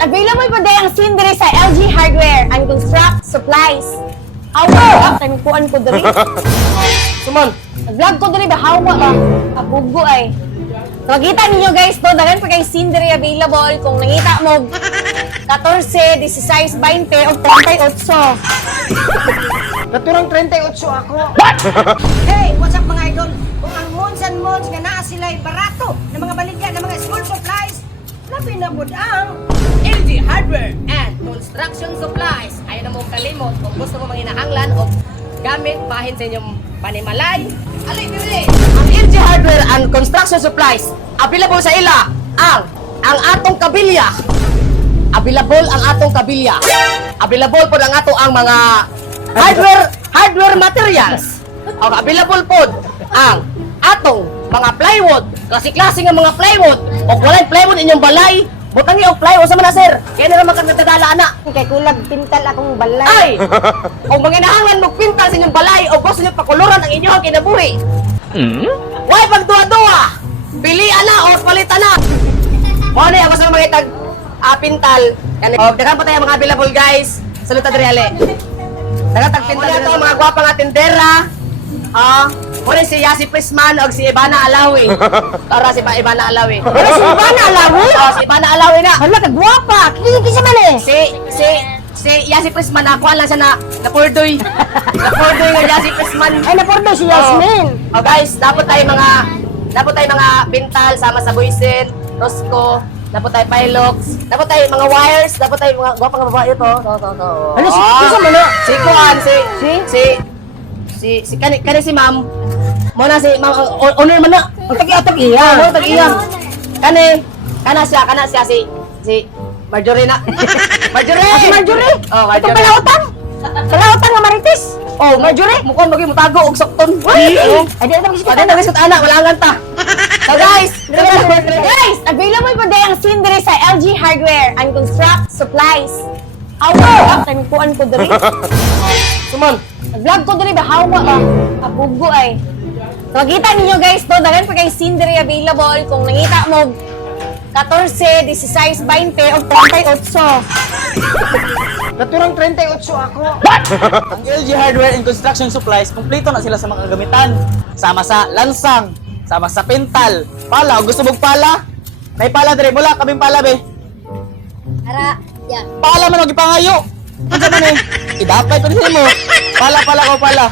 Available po dahil ang scene diri sa LG Hardware and Construct Supplies. Awa, tanikuan ko diri. Suman, Nag-vlog ko diri ba hawa ba? Apugo ay. Makita ninyo guys to, daghan pa kay scene diri available kung nangita mo 14, 16, 20 o 38. naturang 38 ako. Hey, what's up mga idol? Kung ang Mons and Mons nga naa sila'y barato ng mga baligya ng mga school supplies, napinabot ang LG Hardware and Construction Supplies. Ayaw na mo kalimot kung gusto mo manginahanglan o gamit bahin sa inyong panimalay. Alay, bibili! Ang LG Hardware and Construction Supplies, available sa ila ang atong kabilya. Available ang atong kabilya. Available po ang ato ang mga hardware materials. O available po ang atong mga plywood, klase-klase nga mga plywood. O walay plywood inyong balay, butangi og plywood sa mana sir. Kaya na naman kadagala ana. kay kulag pintal akong balay. Ay! Kung manginahanglan mo pintal sa inyong balay o gusto niyo pakuluran ang inyong kinabuhi. Why pagduwa-duwa? Pilian na o palitan na. Mo na ako sa mga itag pintal. O dagan pa tayo mga available guys. Saluta diri ale. Dagan tag pintal dito mga gwapa nga tindera. Muna si Yasi Prisman o si Ibana Alawi. Para si Ibana Alawi. Pero si Ivana Alawi? Si Ibana Alawi na. Hala, kagwapa! Kiki sa man eh! Si Yasi Prisman, nakuha lang siya na purdoy. Na purdoy ng Yasi Prisman. Ay, napordo si Yasmin! Oh guys, dapat tayo mga bintal sama sa buisin, Rosco, dapat tayo pilox, dapat tayo mga wires, dapat tayo mga gwapang babae ito. Ano, si mo na? Si Kuan, si kani si ma'am. Muna si ma'am, owner man na. Ang tag-iatag iya! Tag-iyang. Kana siya si Marjorie na. Marjorie! Si Marjorie! Oh, Itong Marjorie. palautan! Palautan nga Marites! Oh, Marjorie, mukhang mutago og sokton. Ay, di ito magsikat Pwede na gisot ana, wala nga ta. So guys, Guys, available po dahil ang scene diri sa LG Hardware and Construct Supplies. Awa, tanikuan ko diri. Suman, Nag-vlog ko diri ba hawa ba? Apugo ay. Makita ninyo guys to, daghan pa kay scene diri available kung nangita mo 14, 16, 20 o 38. naturang 38 ako. Ang LG Hardware and Construction Supplies, kumpleto na sila sa mga kagamitan. Sama sa lansang, sama sa pintal, pala. O gusto mong pala? May pala dire, mula kaming pala be. Ara, ya. Pala man og ipangayo. Unsa man eh? Idapay ko din mo. Pala ko pala.